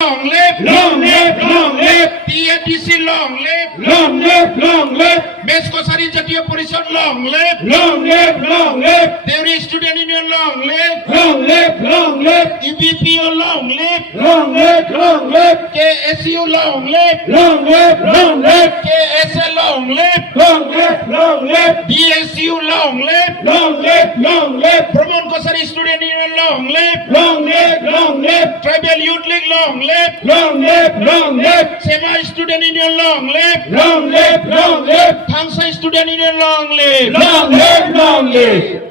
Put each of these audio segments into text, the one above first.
Long live, long live, long live. TADC long live, long live, long live. Beskosari Jatiya Parishad long live, long live, long live. Deori Student Union long live, long live, long live. EBPO long live, long live, long live. KSU long live, long live, long live. KSL long live, long live, long live. DSU long live, long live, long live. Pramod Kosari Student Union long live, long live, long live. Tribal Youth League long live, long live, long live. Sema Student Union long live, long live, long live. Thamsa Student Union long live, long live, long live.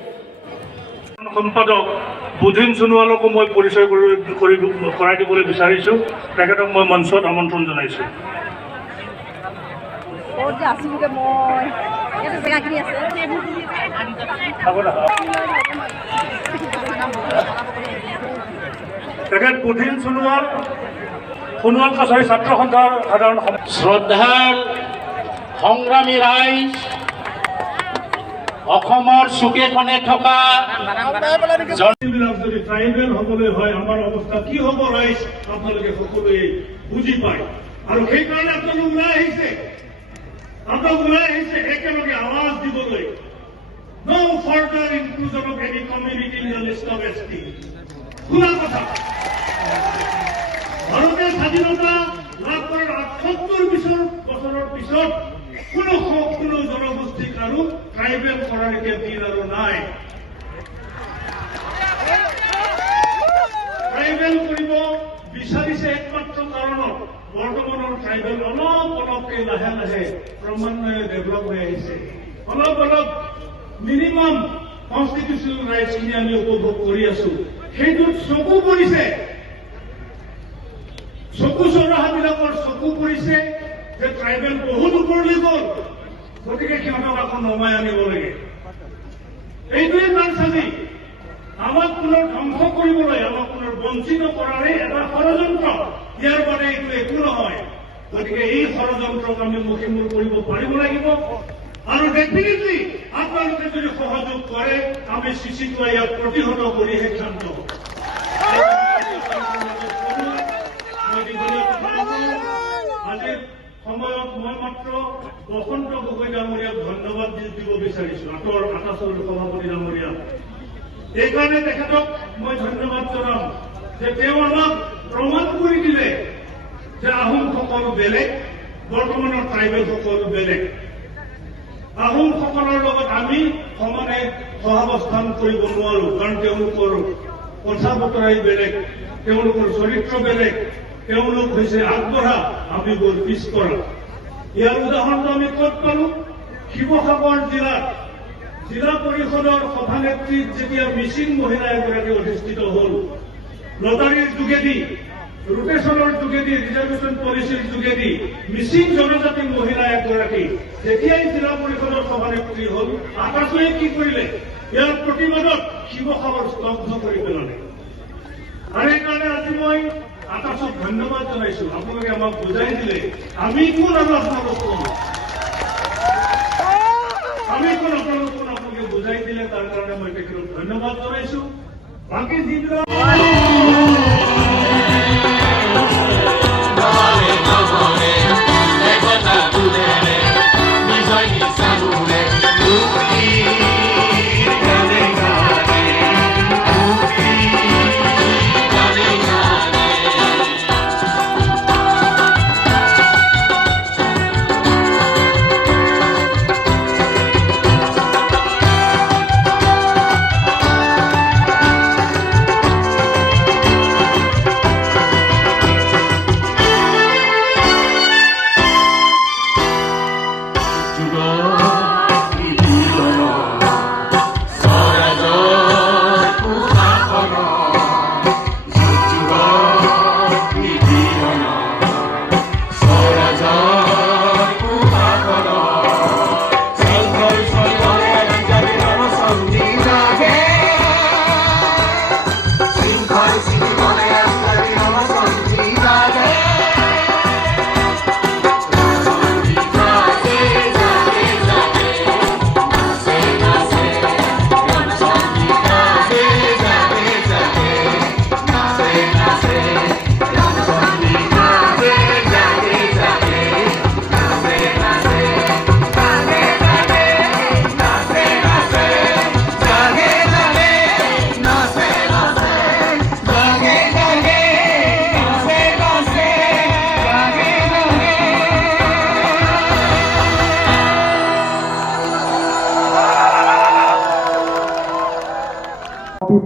সম্পাদক বুধিন সোণোৱালকো মই পৰিচয় কৰাই দিবলৈ বিচাৰিছোঁ। তেখেতক মই মঞ্চত আমন্ত্ৰণ জনাইছোঁ। তেখেত বুধিন সোণোৱাল কাছাৰী ছাত্ৰ সন্থাৰ সাধাৰণ শ্ৰদ্ধাৰ সংগ্ৰামী ৰাইজ, অসমৰ চুকে কোণে থকা জনবিলাক যদি ট্ৰাইবেল হ'বলৈ হয় আমাৰ অৱস্থা কি হ'ব ৰাইজ আপোনালোকে সকলোৱে বুজি পায়। আৰু সেইকাৰণে আপোনালোক ওলাই আহিছে একেলগে আৱাজ দিবলৈ। No further inclusion of any community in the list of ST. শুনা কথা, ভাৰতীয় স্বাধীনতা লাভ কৰাৰ ৭৮ বছৰৰ পিছত কোনো জনগোষ্ঠীক আৰু ট্ৰাইবেল কৰাৰ এতিয়া দিন আৰু নাই। ট্ৰাইবেল কৰিব বিচাৰিছে একমাত্ৰ কাৰণত বৰ্তমানৰ ট্ৰাইবেল অলপকৈ লাহে ক্ৰমান্বয়ে ডেভেলপ হৈ আহিছে। অলপ মিনিমাম কনষ্টিটিউচনেল ৰাইটছখিনি আমি উপভোগ কৰি আছো। সেইটোত চকু পৰিছে, চকু চৰহাবিলাকৰ চকু পৰিছে যে ট্ৰাইবেল বহুত ওপৰলৈ গ'ল, গতিকে সিহঁতক আকৌ নমাই আনিব লাগে। এইটোৱে কাৰচাজি। আমাক পুনৰ ধ্বংস কৰিবলৈ, আমাক পুনৰ বঞ্চিত কৰাৰে এটা ষড়যন্ত্ৰ। ইয়াৰ বাবে এইটো একো নহয়। গতিকে এই ষড়যন্ত্ৰক আমি মষিমূৰ কৰিব পাৰিব লাগিব। আৰু ডেফিনেটলি আপোনালোকে যদি সহযোগ কৰে আমি চিচিটোৱে ইয়াক প্ৰতিহত কৰিহে ক্ষান্ত হম। আজিৰ সময়ত মই মাত্ৰ বসন্ত গগৈ ডাঙৰীয়াক ধন্যবাদ দিব বিচাৰিছো, আঁতৰ আকাশৰ সভাপতি ডাঙৰীয়া। এইকাৰণে তেখেতক মই ধন্যবাদ জনাম যে তেওঁ আমাক প্ৰমাণ কৰি দিলে যে আহোমসকলো বেলেগ, বৰ্তমানৰ ট্ৰাইবেলসকলো বেলেগ। আহোমসকলৰ লগত আমি সমানে সহাৱস্থান কৰিব নোৱাৰো, কাৰণ তেওঁলোকৰ কথা বতৰাই বেলেগ, তেওঁলোকৰ চৰিত্ৰ বেলেগ, তেওঁলোক হৈছে আগবঢ়া, আমি বৰ পিছপৰা। ইয়াৰ উদাহৰণটো আমি ক'ত পালো? শিৱসাগৰ জিলাত জিলা পৰিষদৰ সভানেত্ৰীত যেতিয়া মিচিং মহিলা এগৰাকী অধিষ্ঠিত হ'ল, লটাৰীৰ যোগেদি, ৰোটেশ্যনৰ যোগেদি, ৰিজাৰ্ভেশ্যন পলিচিৰ যোগেদি মিচিং জনজাতিৰ মহিলা এগৰাকী যেতিয়াই জিলা পৰিষদৰ সভানেত্ৰী হ'ল, আকাশে কি কৰিলে? ইয়াৰ প্ৰতিবাদত শিৱসাগৰ স্তব্ধ কৰি পেলালে। আৰু সেইকাৰণে আজি মই আকাশক ধন্যবাদ জনাইছো। আপোনালোকে আমাক বুজাই দিলে আমি কোন আৰু আপোনালোক কোন, আমি কোন আপোনালোক কোন আপোনালোকে বুজাই দিলে, তাৰ কাৰণে মই তেখেতক ধন্যবাদ জনাইছো। বাকী যিবিলাক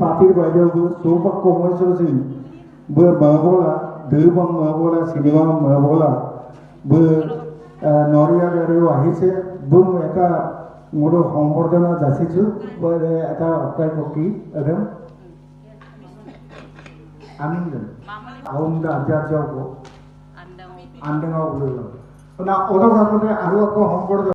পাতিৰ বাইদেউ চৌপাক কমৈছৰচিন বো মহবলা দৈবং মহবলা চিনেমা মহবলা বো নৰিয়ালৈ আহিছে বুং এটা মোৰ সম্বৰ্ধনা যাচিছোঁ এটা অকাই পক্ষী একদম আনন্দ আহোম আচাৰ্য আন্দঙা বুলি না অলপ আগতে আৰু আকৌ সম্বৰ্ধনা